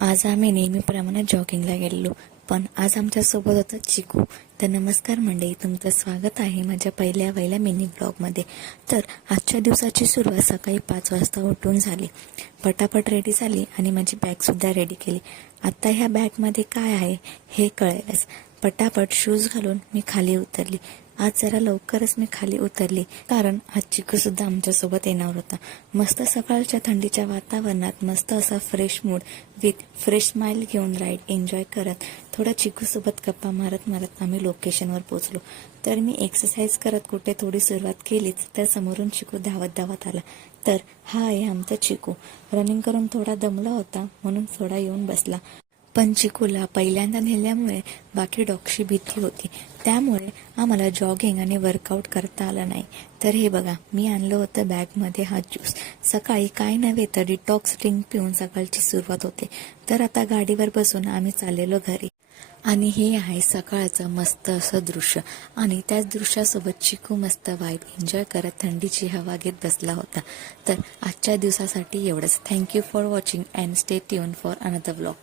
आज आम्ही नेहमीप्रमाणे जॉगिंगला गेलेलो, पण आज आमच्यासोबत होता चिकू. तर नमस्कार मंडळी, तुमचं स्वागत आहे माझ्या पहिल्या मिनी ब्लॉगमध्ये. तर आजच्या दिवसाची सुरुवात सकाळी 5 वाजता उठून झाली. पटापट रेडी झाली आणि माझी बॅगसुद्धा रेडी केली. आता ह्या बॅगमध्ये काय आहे हे कळेलच. पटापट शूज घालून मी खाली उतरली. आज जरा लवकरच मी खाली उतरली, कारण आज चिकू सुद्धा आमच्यासोबत येणार होता. मस्त सकाळच्या थंडीच्या वातावरणात मस्त असा fresh mood with fresh smile घेऊन राईड एन्जॉय करत थोडा चिकूसोबत गप्पा मारत मारत आम्ही लोकेशनवर पोहोचलो. तर मी एक्सरसाइज करत कुठे थोडी सुरुवात केलीच तर समोरून चिकू धावत आला. तर हा आहे आमचा चिकू. रनिंग करून थोडा दमला होता म्हणून थोडा येऊन बसला. पण चिकूला पहिल्यांदा नेल्यामुळे बाकी डॉगची भीती होती, त्यामुळे आम्हाला जॉगिंग आणि वर्कआउट करता आलं नाही. तर हे बघा, मी आणलं होतं बॅगमध्ये हा ज्यूस. सकाळी काय नव्हे तर डिटॉक्स ड्रिंक पिऊन सकाळची सुरुवात होते. तर आता गाडीवर बसून आम्ही चाललेलो घरी. आणि हे आहे सकाळचं मस्त असं दृश्य, आणि त्याच दृश्यासोबत चिकू मस्त वाईब एन्जॉय करत थंडीची हवा घेत बसला होता. तर आजच्या दिवसासाठी एवढंच. Thank you for watching and stay tune for another vlog.